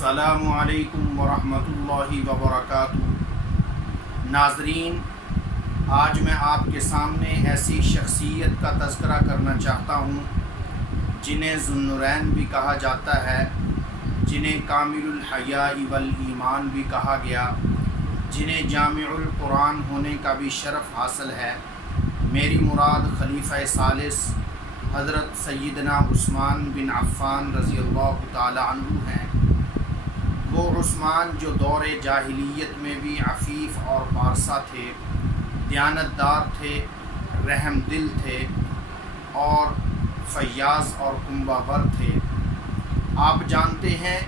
السلام علیکم ورحمۃ اللہ وبرکاتہ۔ ناظرین، آج میں آپ کے سامنے ایسی شخصیت کا تذکرہ کرنا چاہتا ہوں جنہیں ذو النورین بھی کہا جاتا ہے، جنہیں کامل الحیاء والایمان بھی کہا گیا، جنہیں جامع القرآن ہونے کا بھی شرف حاصل ہے۔ میری مراد خلیفہ ثالث حضرت سیدنا عثمان بن عفان رضی اللہ تعالی عنہ ہیں۔ وہ عثمان جو دور جاہلیت میں بھی عفیف اور پارسا تھے، دیانت دار تھے، رحم دل تھے اور فیاض اور کنبہ ور تھے۔ آپ جانتے ہیں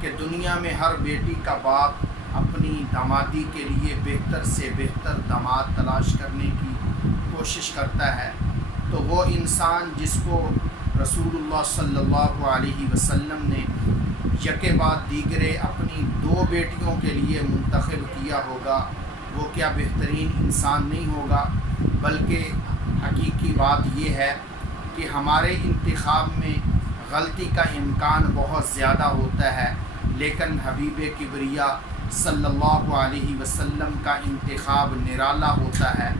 کہ دنیا میں ہر بیٹی کا باپ اپنی دامادی کے لیے بہتر سے بہتر داماد تلاش کرنے کی کوشش کرتا ہے، تو وہ انسان جس کو رسول اللہ صلی اللہ علیہ وسلم نے یکے بعد دیگرے اپنی 2 بیٹیوں کے لیے منتخب کیا ہوگا، وہ کیا بہترین انسان نہیں ہوگا؟ بلکہ حقیقی بات یہ ہے کہ ہمارے انتخاب میں غلطی کا امکان بہت زیادہ ہوتا ہے، لیکن حبیب کبریا صلی اللہ علیہ وسلم کا انتخاب نرالا ہوتا ہے۔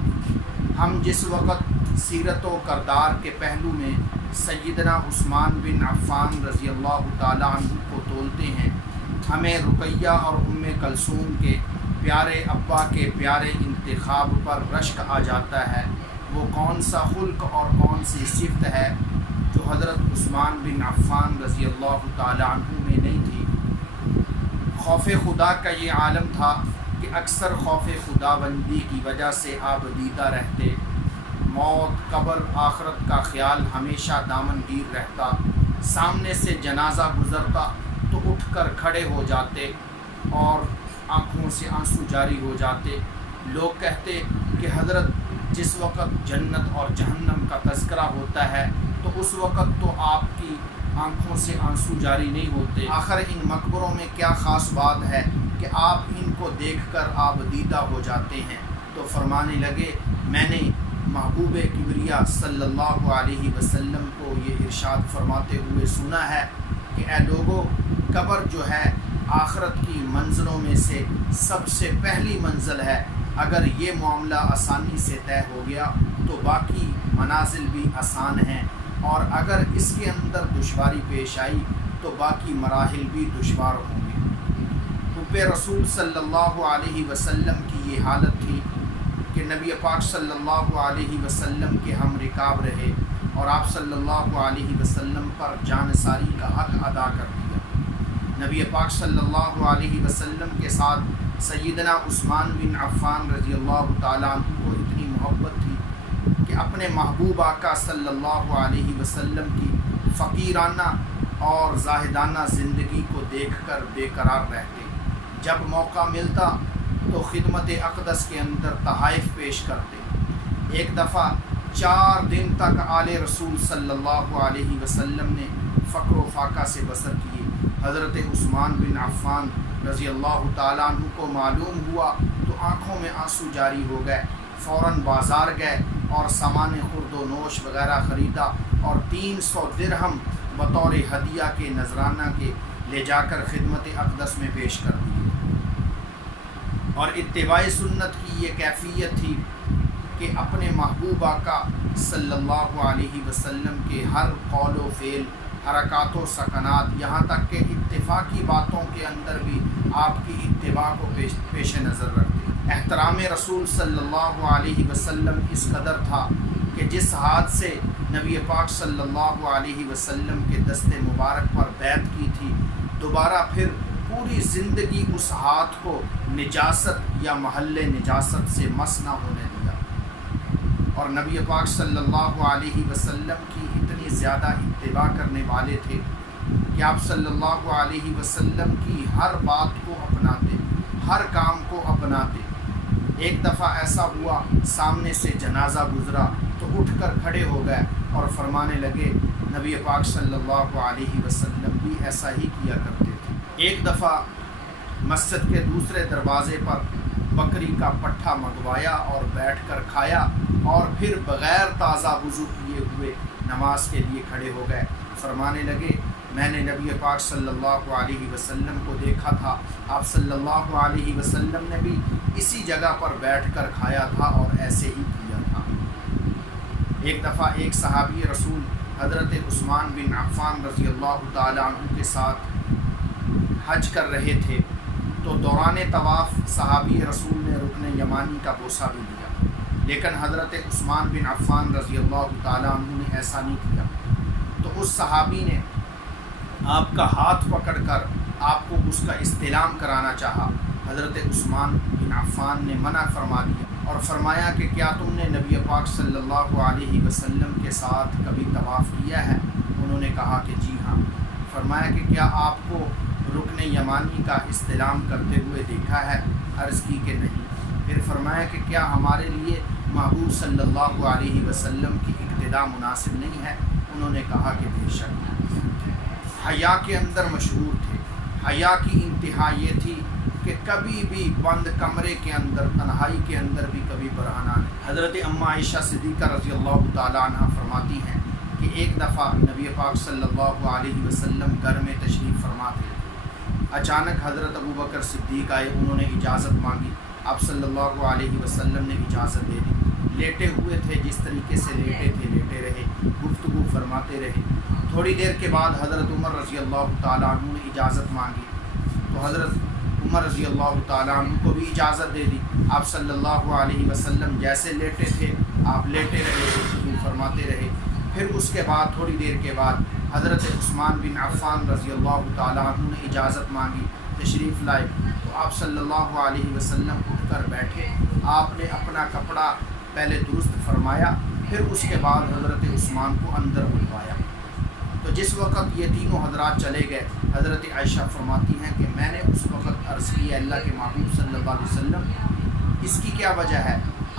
ہم جس وقت سیرت و کردار کے پہلو میں سیدنا عثمان بن عفان رضی اللہ تعالیٰ عنہ کو تولتے ہیں، ہمیں رقیہ اور ام کلثوم کے پیارے ابا کے پیارے انتخاب پر رشک آ جاتا ہے۔ وہ کون سا خلق اور کون سی صفت ہے جو حضرت عثمان بن عفان رضی اللہ تعالیٰ عنہ میں نہیں تھی؟ خوف خدا کا یہ عالم تھا کہ اکثر خوف خدا بندی کی وجہ سے آپ دیدہ رہتے، موت، قبر، آخرت کا خیال ہمیشہ دامن گیر رہتا، سامنے سے جنازہ گزرتا تو اٹھ کر کھڑے ہو جاتے اور آنکھوں سے آنسو جاری ہو جاتے۔ لوگ کہتے کہ حضرت جس وقت جنت اور جہنم کا تذکرہ ہوتا ہے تو اس وقت تو آپ کی آنکھوں سے آنسو جاری نہیں ہوتے، آخر ان مقبروں میں کیا خاص بات ہے کہ آپ ان کو دیکھ کر آپ دیدہ ہو جاتے ہیں؟ تو فرمانے لگے، میں نے محبوب کبریا صلی اللہ علیہ وسلم کو یہ ارشاد فرماتے ہوئے سنا ہے کہ اے لوگو، قبر جو ہے آخرت کی منزلوں میں سے سب سے پہلی منزل ہے۔ اگر یہ معاملہ آسانی سے طے ہو گیا تو باقی منازل بھی آسان ہیں، اور اگر اس کے اندر دشواری پیش آئی تو باقی مراحل بھی دشوار ہوں گے۔ حب رسول صلی اللہ علیہ وسلم کی یہ حالت تھی کہ نبی پاک صلی اللہ علیہ وسلم کے ہم رکاب رہے اور آپ صلی اللہ علیہ وسلم پر جانثاری کا حق ادا کر دیا۔ نبی پاک صلی اللہ علیہ وسلم کے ساتھ سیدنا عثمان بن عفان رضی اللہ تعالیٰ عنہ کو اتنی محبت تھی کہ اپنے محبوب آقا صلی اللہ علیہ وسلم کی فقیرانہ اور زاہدانہ زندگی کو دیکھ کر بے قرار رہتے۔ جب موقع ملتا تو خدمت اقدس کے اندر تحائف پیش کرتے۔ ایک دفعہ 4 دن تک آل رسول صلی اللہ علیہ وسلم نے فقر و فاقہ سے بسر کیے۔ حضرت عثمان بن عفان رضی اللہ تعالیٰ عنہ کو معلوم ہوا تو آنکھوں میں آنسو جاری ہو گئے، فوراً بازار گئے اور سامان خورد و نوش وغیرہ خریدا اور 300 درہم بطور ہدیہ کے نذرانہ کے لے جا کر خدمت اقدس میں پیش کر دیے۔ اور اتباع سنت کی یہ کیفیت تھی کہ اپنے محبوب آقا صلی اللہ علیہ وسلم کے ہر قول و فعل، حرکات و سکنات، یہاں تک کہ اتفاقی باتوں کے اندر بھی آپ کی اتباع کو پیش نظر رکھتے۔ احترام رسول صلی اللہ علیہ وسلم اس قدر تھا کہ جس ہاتھ سے نبی پاک صلی اللہ علیہ وسلم کے دست مبارک پر بیعت کی تھی، دوبارہ پھر پوری زندگی اس ہاتھ کو نجاست یا محل نجاست سے مس نہ ہونے دیا۔ اور نبی پاک صلی اللہ علیہ وسلم کی اتنی زیادہ اتباع کرنے والے تھے کہ آپ صلی اللہ علیہ وسلم کی ہر بات کو اپناتے، ہر کام کو اپناتے۔ ایک دفعہ ایسا ہوا، سامنے سے جنازہ گزرا تو اٹھ کر کھڑے ہو گئے اور فرمانے لگے، نبی پاک صلی اللہ علیہ وسلم بھی ایسا ہی کیا کرتے تھے۔ ایک دفعہ مسجد کے دوسرے دروازے پر بکری کا پٹھا منگوایا اور بیٹھ کر کھایا، اور پھر بغیر تازہ وضو کیے ہوئے نماز کے لیے کھڑے ہو گئے۔ فرمانے لگے، میں نے نبی پاک صلی اللہ علیہ وسلم کو دیکھا تھا، آپ صلی اللہ علیہ وسلم نے بھی اسی جگہ پر بیٹھ کر کھایا تھا اور ایسے ہی کیا تھا۔ ایک دفعہ ایک صحابی رسول حضرت عثمان بن عفان رضی اللہ تعالیٰ عنہ کے ساتھ حج کر رہے تھے، تو دوران طواف صحابی رسول نے رکن یمانی کا بوسہ بھی لیا، لیکن حضرت عثمان بن عفان رضی اللہ تعالیٰ عنہ نے ایسا نہیں کیا۔ تو اس صحابی نے آپ کا ہاتھ پکڑ کر آپ کو اس کا استلام کرانا چاہا، حضرت عثمان بن عفان نے منع فرما دیا اور فرمایا کہ کیا تم نے نبی پاک صلی اللہ علیہ وسلم کے ساتھ کبھی طواف کیا ہے؟ انہوں نے کہا کہ جی ہاں۔ فرمایا کہ کیا آپ کو رکن یمانی کا استلام کرتے ہوئے دیکھا ہے؟ عرض کی کہ نہیں۔ پھر فرمایا کہ کیا ہمارے لیے محبوب صلی اللہ علیہ وسلم کی اقتداء مناسب نہیں ہے؟ انہوں نے کہا کہ بے شک۔ حیا کے اندر مشہور تھے۔ حیا کی انتہا یہ تھی کہ کبھی بھی بند کمرے کے اندر، تنہائی کے اندر بھی کبھی برہنہ نہیں۔ حضرت اماں عائشہ صدیقہ رضی اللہ تعالیٰ عنہ فرماتی ہیں کہ ایک دفعہ نبی پاک صلی اللہ علیہ وسلم گھر میں تشریف فرما تھے، اچانک حضرت ابوبکر صدیق آئے، انہوں نے اجازت مانگی، آپ صلی اللہ علیہ وسلم نے اجازت دے دی۔ لیٹے ہوئے تھے، جس طریقے سے لیٹے تھے لیٹے رہے، گفتگو فرماتے رہے۔ تھوڑی دیر کے بعد حضرت عمر رضی اللہ تعالیٰ عنہ نے اجازت مانگی، تو حضرت عمر رضی اللہ تعالیٰ عنہ کو بھی اجازت دے دی۔ آپ صلی اللہ علیہ وسلم جیسے لیٹے تھے آپ لیٹے رہے، گفتگو فرماتے رہے۔ پھر اس کے بعد تھوڑی دیر کے بعد حضرت عثمان بن عفان رضی اللہ تعالیٰ عنہ نے اجازت مانگی، تشریف لائے، تو آپ صلی اللہ علیہ وسلم اٹھ کر بیٹھے۔ آپ نے اپنا کپڑا پہلے درست فرمایا، پھر اس کے بعد حضرت عثمان کو اندر بلوایا۔ تو جس وقت یہ تینوں حضرات چلے گئے، حضرت عائشہ فرماتی ہیں کہ میں نے اس وقت عرض کی، اللہ کے محبوب صلی اللہ علیہ وسلم اس کی کیا وجہ ہے؟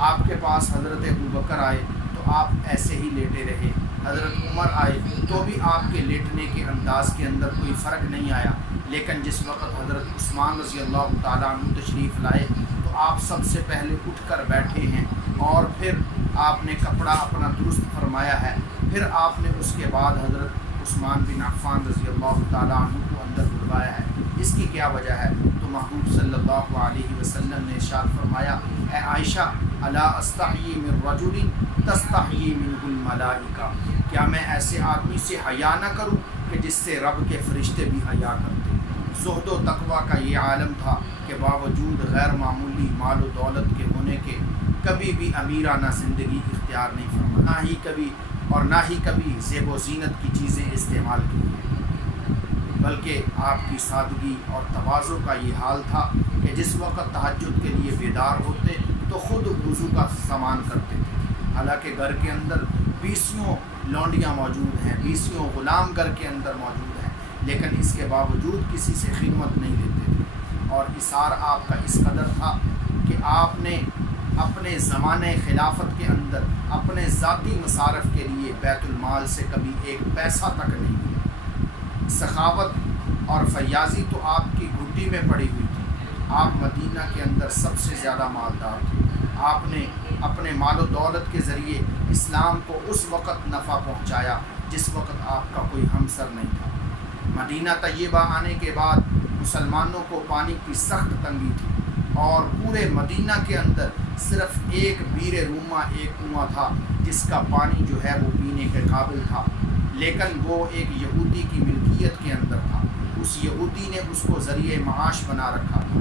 آپ کے پاس حضرت ابوبکر آئے تو آپ ایسے ہی لیٹے رہے، حضرت عمر آئے تو بھی آپ کے لیٹنے کے انداز کے اندر کوئی فرق نہیں آیا، لیکن جس وقت حضرت عثمان رضی اللہ تعالیٰ عنہ تشریف لائے تو آپ سب سے پہلے اٹھ کر بیٹھے ہیں، اور پھر آپ نے کپڑا اپنا درست فرمایا ہے، پھر آپ نے اس کے بعد حضرت عثمان بن عفان رضی اللہ تعالیٰ عنہ کو اندر بلوایا ہے۔ اس کی کیا وجہ ہے؟ تو محبوب صلی اللہ علیہ وسلم نے ارشاد فرمایا، اے عائشہ، الا استحیی من رجل تستحیی منہ الملائکہ، کیا میں ایسے آدمی سے حیا نہ کروں کہ جس سے رب کے فرشتے بھی حیا کرتے؟ زہد و تقویٰ کا یہ عالم تھا کہ باوجود غیر معمولی مال و دولت کے ہونے کے کبھی بھی امیرانہ زندگی اختیار نہیں فرمایا، نہ ہی کبھی زیب و زینت کی چیزیں استعمال کی ہیں، بلکہ آپ کی سادگی اور تواضع کا یہ حال تھا کہ جس وقت تہجد کے لیے بیدار ہوتے تو خود وضو کا سامان کرتے تھے۔ حالانکہ گھر کے اندر 20 لونڈیاں موجود ہیں، 20 غلام گھر کے اندر موجود ہیں، لیکن اس کے باوجود کسی سے خدمت نہیں لیتے تھے، اور اثار آپ کا اس قدر تھا کہ آپ نے اپنے زمانے خلافت کے اندر اپنے ذاتی مصارف کے لیے بیت المال سے کبھی ایک پیسہ تک نہیں دیا۔ سخاوت اور فیاضی تو آپ کی گھٹی میں پڑی ہوئی تھی۔ آپ مدینہ کے اندر سب سے زیادہ مالدار تھے۔ آپ نے اپنے مال و دولت کے ذریعے اسلام کو اس وقت نفع پہنچایا جس وقت آپ کا کوئی ہمسر نہیں تھا۔ مدینہ طیبہ آنے کے بعد مسلمانوں کو پانی کی سخت تنگی تھی، اور پورے مدینہ کے اندر صرف ایک بیر روما، ایک کنواں تھا جس کا پانی جو ہے وہ پینے کے قابل تھا، لیکن وہ ایک یہودی کی ملکیت کے اندر تھا۔ اس یہودی نے اس کو ذریعہ معاش بنا رکھا تھا،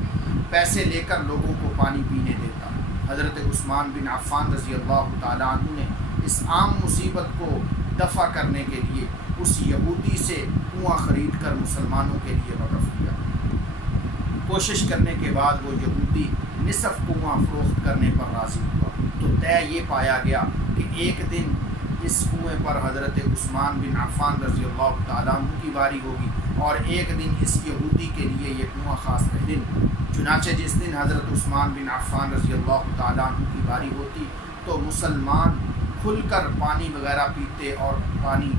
پیسے لے کر لوگوں کو پانی پینے دیتا۔ حضرت عثمان بن عفان رضی اللہ تعالیٰ عنہ نے اس عام مصیبت کو دفع کرنے کے لیے اس یہودی سے کنواں خرید کر مسلمانوں کے لیے وقف کیا۔ کوشش کرنے کے بعد وہ یہودی نصف کنواں فروخت کرنے پر راضی ہوا، تو طے یہ پایا گیا کہ ایک دن اس کنویں پر حضرت عثمان بن عفان رضی اللہ تعالیٰ عنہ کی باری ہوگی، اور ایک دن اس یہودی کے لیے یہ کنواں خاص دن۔ چنانچہ جس دن حضرت عثمان بن عفان رضی اللہ تعالیٰ عنہ کی باری ہوتی تو مسلمان کھل کر پانی وغیرہ پیتے اور پانی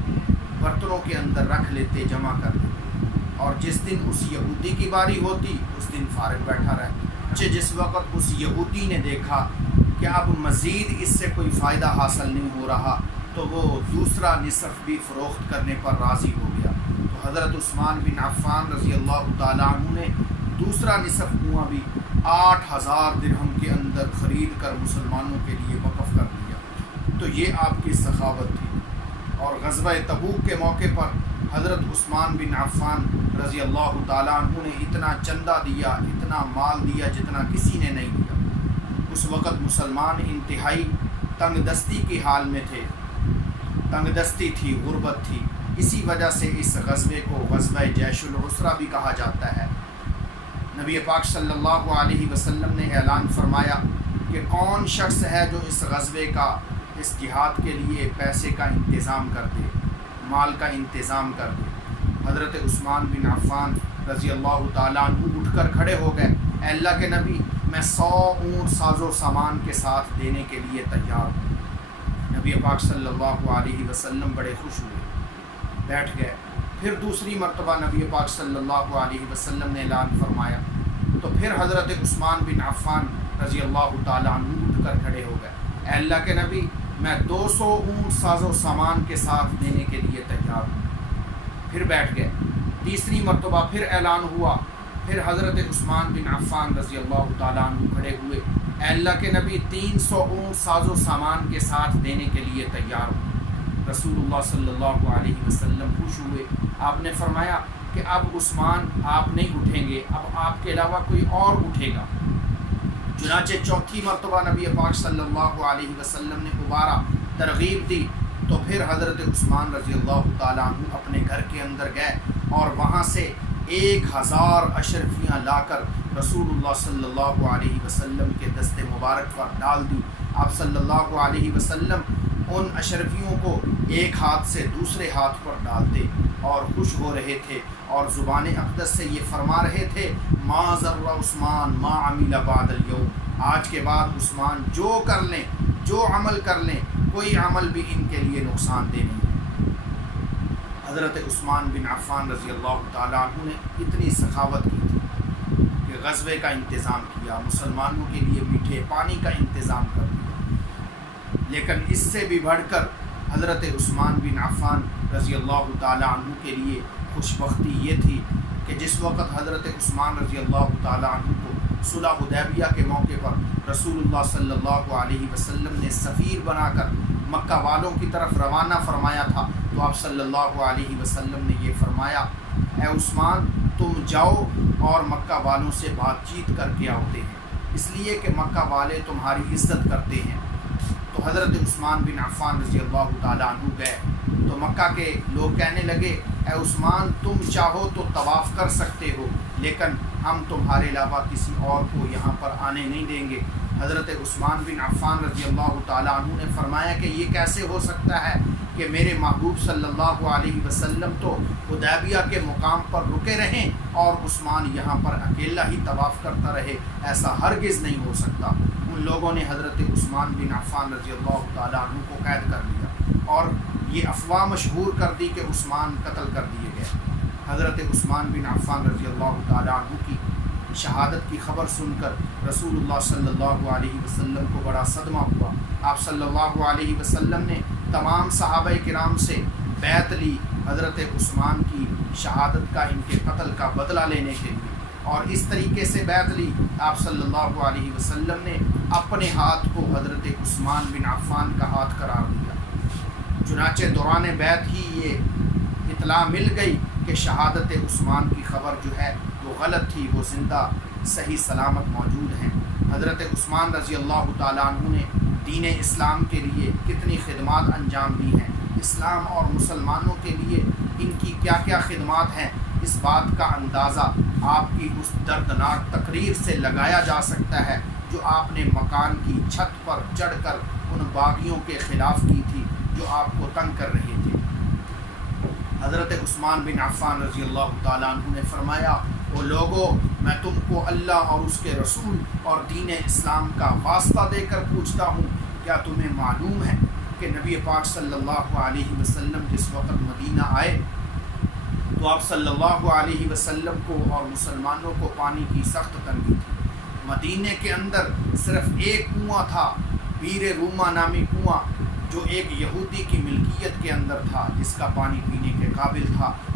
برتنوں کے اندر رکھ لیتے، جمع کر لیتے، اور جس دن اس یہودی کی باری ہوتی اس دن فارغ بیٹھا رہتا۔ جس وقت اس یہودی نے دیکھا کہ اب مزید اس سے کوئی فائدہ حاصل نہیں ہو رہا تو وہ دوسرا نصف بھی فروخت کرنے پر راضی ہو گیا۔ تو حضرت عثمان بن عفان رضی اللہ تعالیٰ عنہ نے دوسرا نصف کنواں بھی 8000 درہم کے اندر خرید کر مسلمانوں کے لیے وقف کر دیا۔ تو یہ آپ کی سخاوت تھی۔ اور غزوہ تبوک کے موقع پر حضرت عثمان بن عفان رضی اللہ تعالیٰ عنہ نے اتنا چندہ دیا، اتنا مال دیا جتنا کسی نے نہیں دیا۔ اس وقت مسلمان انتہائی تنگ دستی کی حال میں تھے، تنگ دستی تھی، غربت تھی۔ اسی وجہ سے اس غزوے کو غزوہ جیش العسرہ بھی کہا جاتا ہے۔ نبی پاک صلی اللہ علیہ وسلم نے اعلان فرمایا کہ کون شخص ہے جو اس غزوے کا، اس جہاد کے لیے پیسے کا انتظام کر دے، مال کا انتظام کر دے۔ حضرت عثمان بن عفان رضی اللہ تعالیٰ عنہ اٹھ کر کھڑے ہو گئے، اے اللہ کے نبی، میں 100 اونٹ ساز و سامان کے ساتھ دینے کے لیے تیار ہوں۔ نبی پاک صلی اللہ علیہ وسلم بڑے خوش ہوئے، بیٹھ گئے۔ پھر دوسری مرتبہ نبی پاک صلی اللہ علیہ وسلم نے اعلان فرمایا، تو پھر حضرت عثمان بن عفان رضی اللہ تعالیٰ عنہ اٹھ کر کھڑے ہو گئے، اے اللہ کے نبی، میں 200 اونٹ ساز و سامان کے ساتھ دینے کے لیے تیار ہوں۔ پھر بیٹھ گئے۔ تیسری مرتبہ پھر اعلان ہوا، پھر حضرت عثمان بن عفان رضی اللہ تعالیٰ عنہ کھڑے ہوئے، اے اللہ کے نبی، 300 اونٹ ساز و سامان کے ساتھ دینے کے لیے تیار ہوں۔ رسول اللہ صلی اللہ علیہ وسلم خوش ہوئے۔ آپ نے فرمایا کہ اب عثمان آپ نہیں اٹھیں گے، اب آپ کے علاوہ کوئی اور اٹھے گا۔ چنانچہ چوتھی مرتبہ نبی پاک صلی اللہ علیہ وسلم نے دوبارہ ترغیب دی، تو پھر حضرت عثمان رضی اللہ تعالیٰ عنہ اپنے گھر کے اندر گئے اور وہاں سے 1000 اشرفیاں لا کر رسول اللہ صلی اللہ علیہ وسلم کے دست مبارک پر ڈال دی۔ آپ صلی اللہ علیہ وسلم ان اشرفیوں کو ایک ہاتھ سے دوسرے ہاتھ پر ڈالتے اور خوش ہو رہے تھے، اور زبان اقدس سے یہ فرما رہے تھے، ما ضر عثمان ما عمل بعد اليوم، آج کے بعد عثمان جو کر لیں، جو عمل کر لیں، کوئی عمل بھی ان کے لیے نقصان دہ نہیں ہے۔ حضرت عثمان بن عفان رضی اللہ تعالیٰ عنہ نے اتنی سخاوت کی تھی کہ غزوے کا انتظام کیا، مسلمانوں کے لیے میٹھے پانی کا انتظام کر دیا۔ لیکن اس سے بھی بڑھ کر حضرت عثمان بن عفان رضی اللہ تعالیٰ عنہ کے لیے خوش بختی یہ تھی کہ جس وقت حضرت عثمان رضی اللہ تعالیٰ عنہ کو صلح حدیبیہ کے موقع پر رسول اللہ صلی اللہ علیہ وسلم نے سفیر بنا کر مکہ والوں کی طرف روانہ فرمایا تھا، تو آپ صلی اللہ علیہ وسلم نے یہ فرمایا، اے عثمان، تم جاؤ اور مکہ والوں سے بات چیت کر کے آتے ہیں، اس لیے کہ مکہ والے تمہاری عزت کرتے ہیں۔ تو حضرت عثمان بن عفان رضی اللہ تعالیٰ عنہ گئے تو مکہ کے لوگ کہنے لگے، اے عثمان، تم چاہو تو طواف کر سکتے ہو، لیکن ہم تمہارے علاوہ کسی اور کو یہاں پر آنے نہیں دیں گے۔ حضرت عثمان بن عفان رضی اللہ تعالیٰ عنہ نے فرمایا کہ یہ کیسے ہو سکتا ہے کہ میرے محبوب صلی اللہ علیہ وسلم تو حدیبیہ کے مقام پر رکے رہیں اور عثمان یہاں پر اکیلا ہی طواف کرتا رہے، ایسا ہرگز نہیں ہو سکتا۔ ان لوگوں نے حضرت عثمان بن عفان رضی اللہ تعالیٰ عنہ کو قید کر لیا اور یہ افواہ مشہور کر دی کہ عثمان قتل کر دیے گئے۔ حضرت عثمان بن عفان رضی اللہ تعالیٰ عنہ کی شہادت کی خبر سن کر رسول اللہ صلی اللہ علیہ وسلم کو بڑا صدمہ ہوا۔ آپ صلی اللہ علیہ وسلم نے تمام صحابہ کرام سے بیعت لی حضرت عثمان کی شہادت کا، ان کے قتل کا بدلہ لینے کے لیے، اور اس طریقے سے بیعت لی۔ آپ صلی اللہ علیہ وسلم نے اپنے ہاتھ کو حضرت عثمان بن عفان کا ہاتھ قرار دیا۔ چنانچہ دوران بیعت ہی یہ اطلاع مل گئی کہ شہادت عثمان کی خبر جو ہے وہ غلط تھی، وہ زندہ صحیح سلامت موجود ہیں۔ حضرت عثمان رضی اللہ تعالیٰ عنہ نے دین اسلام کے لیے کتنی خدمات انجام دی ہیں، اسلام اور مسلمانوں کے لیے ان کی کیا کیا خدمات ہیں، اس بات کا اندازہ آپ کی اس دردناک تقریر سے لگایا جا سکتا ہے جو آپ نے مکان کی چھت پر چڑھ کر ان باغیوں کے خلاف کی تھی جو آپ کو تنگ کر رہے تھے۔ حضرت عثمان بن عفان رضی اللہ تعالیٰ عنہ نے فرمایا، وہ لوگوں، میں تم کو اللہ اور اس کے رسول اور دین اسلام کا واسطہ دے کر پوچھتا ہوں، کیا تمہیں معلوم ہے کہ نبی پاک صلی اللہ علیہ وسلم جس وقت مدینہ آئے تو آپ صلی اللہ علیہ وسلم کو اور مسلمانوں کو پانی کی سخت تنگی تھی۔ مدینے کے اندر صرف ایک کنواں تھا، بیر روما نامی کنواں، جو ایک یہودی کی ملکیت کے اندر تھا، جس کا پانی پینے کے قابل تھا،